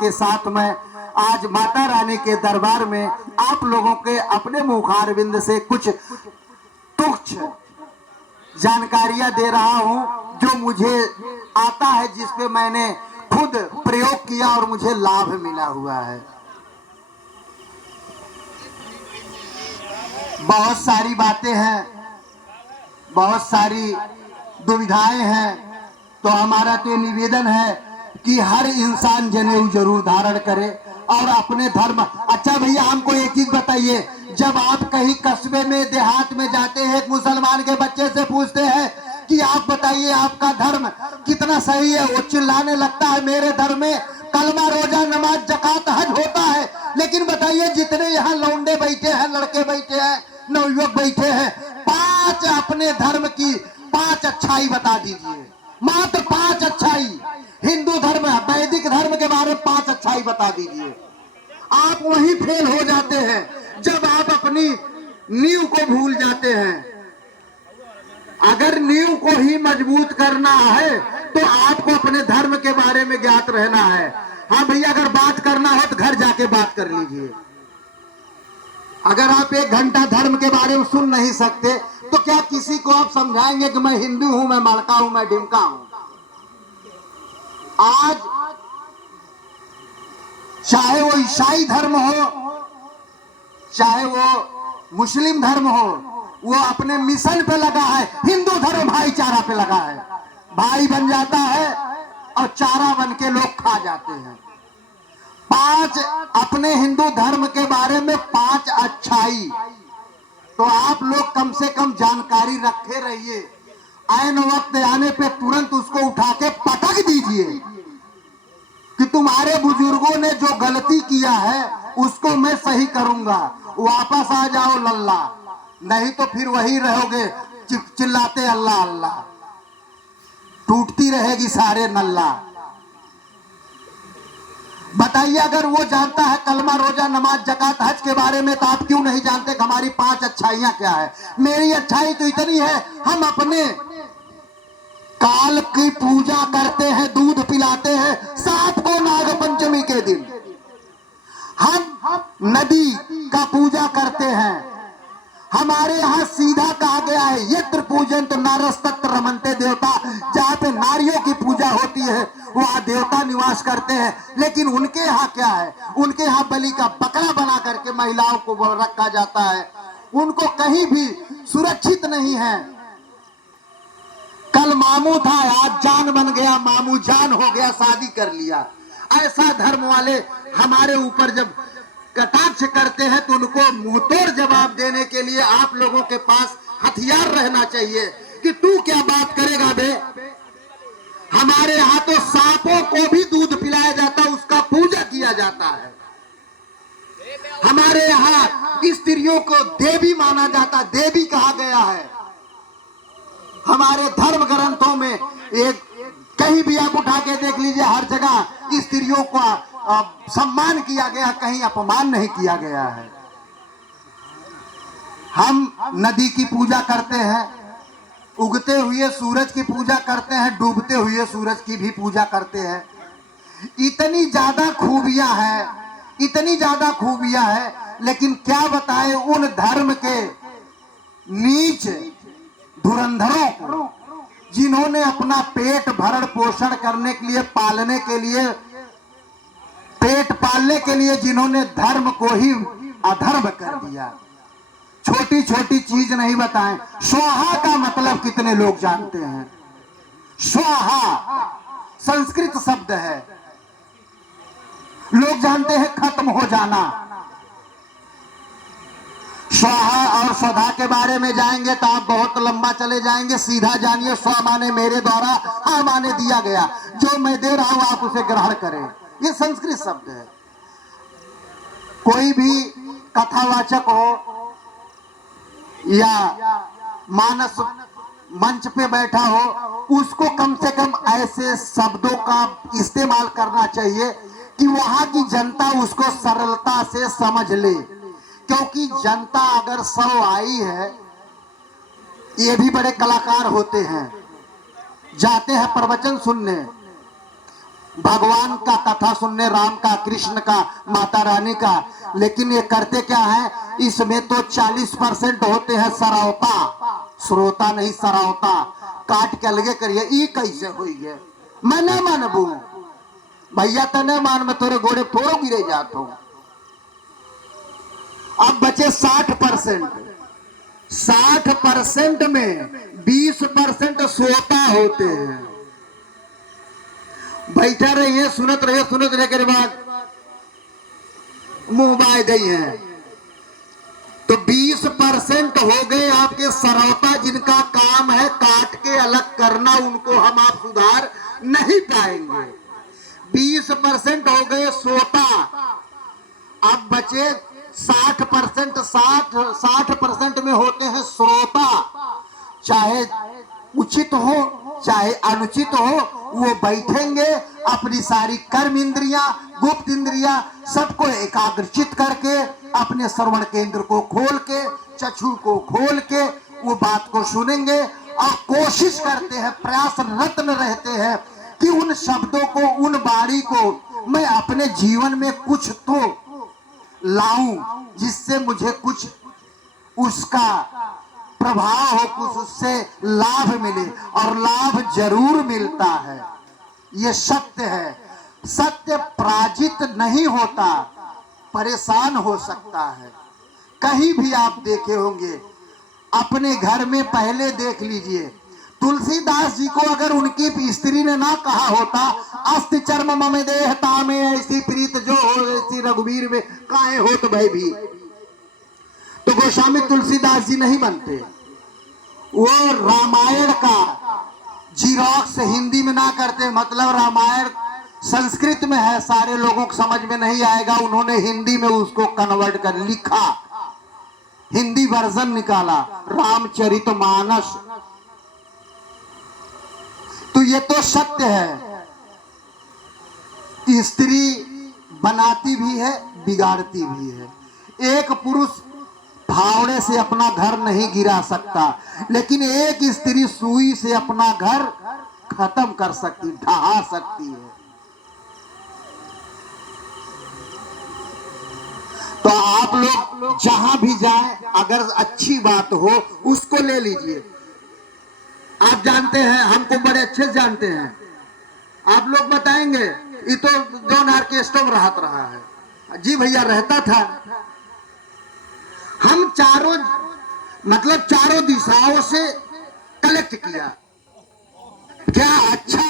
के साथ मैं आज माता रानी के दरबार में आप लोगों के अपने मुखारविंद से कुछ तुच्छ जानकारियां दे रहा हूं जो मुझे आता है, जिस पे मैंने खुद प्रयोग किया और मुझे लाभ मिला हुआ है। बहुत सारी बातें हैं, बहुत सारी दुविधाएं हैं, तो हमारा तो निवेदन है कि हर इंसान जनेऊ जरूर धारण करे और अपने धर्म। अच्छा भैया, हमको एक चीज बताइए, जब आप कहीं कस्बे में देहात में जाते हैं, एक मुसलमान के बच्चे से पूछते हैं कि आप बताइए आपका धर्म कितना सही है, वो चिल्लाने लगता है मेरे धर्म में कलमा रोजा नमाज जकात हज होता है। लेकिन बताइए जितने यहाँ लौंडे बैठे हैं, लड़के बैठे हैं, नवयुवक बैठे हैं, 5 अपने धर्म की 5 अच्छाई बता दीजिए, मात्र 5 अच्छाई। हिंदू धर्म वैदिक धर्म के बारे में 5 अच्छाई बता दीजिए। आप वहीं फेल हो जाते हैं जब आप अपनी नींव को भूल जाते हैं। अगर नींव को ही मजबूत करना है तो आपको अपने धर्म के बारे में ज्ञात रहना है। हाँ भैया, अगर बात करना हो तो घर जाके बात कर लीजिए। अगर आप 1 घंटा धर्म के बारे में सुन नहीं सकते तो क्या किसी को आप समझाएंगे कि मैं हिंदू हूं, मैं मड़का हूं, मैं ढिमका हूं? आज चाहे वो ईसाई धर्म हो, चाहे वो मुस्लिम धर्म हो, वो अपने मिशन पे लगा है। हिंदू धर्म भाईचारा पे लगा है, भाई बन जाता है और चारा बन के लोग खा जाते हैं। 5 अपने हिंदू धर्म के बारे में 5 अच्छाई, तो आप लोग कम से कम जानकारी रखे रहिए। ऐन वक्त आने पे तुरंत उसको उठा के पटक दीजिए कि तुम्हारे बुजुर्गों ने जो गलती किया है उसको मैं सही करूंगा, वापस आ जाओ लल्ला, नहीं तो फिर वही रहोगे चिल्लाते अल्लाह अल्लाह, टूटती रहेगी सारे नल्ला। बताइए, अगर वो जानता है कलमा रोजा नमाज जकात हज के बारे में, तो आप क्यों नहीं जानते कि हमारी 5 अच्छाइयां क्या है? मेरी अच्छाई तो इतनी है, हम अपने काल की पूजा करते हैं, दूध पिलाते हैं 7 को नाग पंचमी के दिन। हम नदी का पूजा करते हैं। हमारे यहाँ सीधा कहा गया है यत्र पूजन्त नारस्तत्र रमन्ते देवता, जहाँ पे नारियों की पूजा होती है वहाँ देवता निवास करते हैं। लेकिन उनके यहाँ क्या है? उनके यहाँ बलि का बकरा बना करके महिलाओं को रखा जाता है, उनको कहीं भी सुरक्षित नहीं है। कल मामू था, आज जान बन गया, मामू जान हो गया, शादी कर लिया। ऐसा धर्म वाले हमारे ऊपर जब कटाक्ष करते हैं तो उनको मुंहतोड़ जवाब देने के लिए आप लोगों के पास हथियार रहना चाहिए कि तू क्या बात करेगा बे। हमारे यहाँ तो सांपों को भी दूध पिलाया जाता है, उसका पूजा किया जाता है। हमारे यहाँ स्त्रियों को देवी माना जाता, देवी कहा गया है। हमारे धर्म ग्रंथों में एक कहीं भी आप उठा के देख लीजिए, हर जगह स्त्रियों का सम्मान किया गया, कहीं अपमान नहीं किया गया है। हम नदी की पूजा करते हैं, उगते हुए सूरज की पूजा करते हैं, डूबते हुए सूरज की भी पूजा करते हैं। इतनी ज्यादा खूबियां हैं, इतनी ज्यादा खूबियां हैं, लेकिन क्या बताएं उन धर्म के नीच धुरंधरों को, जिन्होंने अपना पेट भरण पोषण करने के लिए, पालने के लिए, पेट पालने के लिए जिन्होंने धर्म को ही अधर्म कर दिया। छोटी छोटी चीज नहीं बताएं, स्वाहा का मतलब कितने लोग जानते हैं? स्वाहा संस्कृत शब्द है, लोग जानते हैं खत्म हो जाना। स्वाहा और स्वधा के बारे में जाएंगे तो आप बहुत लंबा चले जाएंगे। सीधा जानिए, स्व माने मेरे द्वारा, हा माने दिया गया, जो मैं दे रहा हूं आप उसे ग्रहण करें, ये संस्कृत शब्द है। कोई भी कथावाचक हो या मानस मंच पे बैठा हो, उसको कम से कम ऐसे शब्दों का इस्तेमाल करना चाहिए कि वहां की जनता उसको सरलता से समझ ले। क्योंकि जनता अगर 100 आई है, ये भी बड़े कलाकार होते हैं, जाते हैं प्रवचन सुनने, भगवान का कथा सुनने, राम का, कृष्ण का, माता रानी का। लेकिन ये करते क्या है, इसमें तो 40% होते हैं सरौता, श्रोता नहीं सरौता। काट के अलगे करिए, ई कैसे हुई है, मैं न मानबू भैया, तने मान में तोरे घोड़े थोड़ो गिरे जात हो। अब बचे 60%। 60% में 20% श्रोता होते हैं। बैठा रहिए, सुनत रहे के बाद मुंह बाय गई है। तो 20% हो गए आपके सरौता, जिनका काम है काट के अलग करना, उनको हम आप सुधार नहीं पाएंगे। 20% हो गए श्रोता। अब बचे 60%। 60% में होते हैं श्रोता, चाहे उचित हो चाहे अनुचित हो, वो बैठेंगे, अपनी सारी कर्म इंद्रियां, गुप्त इंद्रियां सबको एकाग्रचित करके, अपने श्रवण केंद्र को खोल के, चक्षु को खोल के वो बात को सुनेंगे और कोशिश करते हैं, प्रयासरत में रहते हैं कि उन शब्दों को, उन वाणी को मैं अपने जीवन में कुछ तो लाऊं, जिससे मुझे कुछ उसका प्रभाव हो, कुछ उससे लाभ मिले। और लाभ जरूर मिलता है, ये सत्य है। सत्य पराजित नहीं होता, परेशान हो सकता है। कहीं भी आप देखे होंगे, अपने घर में पहले देख लीजिए, तुलसीदास जी को अगर उनकी स्त्री ने ना कहा होता, अस्ति चर्म मम देहता में ऐसी प्रीत जो हो ऐसी रघुवीर में काहे हो, तो भाई भी तो गोस्वामी तुलसीदास जी नहीं बनते। वो रामायण का जीरोक्स हिंदी में ना करते, मतलब रामायण संस्कृत में है, सारे लोगों को समझ में नहीं आएगा, उन्होंने हिंदी में उसको कन्वर्ट कर लिखा, हिंदी वर्जन निकाला, रामचरितमानस। तो ये तो सत्य है, स्त्री बनाती भी है, बिगाड़ती भी है। एक पुरुष फावड़े से अपना घर नहीं गिरा सकता, लेकिन एक स्त्री सुई से अपना घर खत्म कर सकती, ढहा सकती है। तो आप लोग जहां भी जाएं, अगर अच्छी बात हो उसको ले लीजिए। आप जानते हैं, हमको बड़े अच्छे से जानते हैं, आप लोग बताएंगे ये तो जॉन ऑर्केस्ट्रा में रहत रहा है। जी भैया, रहता था। हम चारों दिशाओं से कलेक्ट किया, क्या अच्छा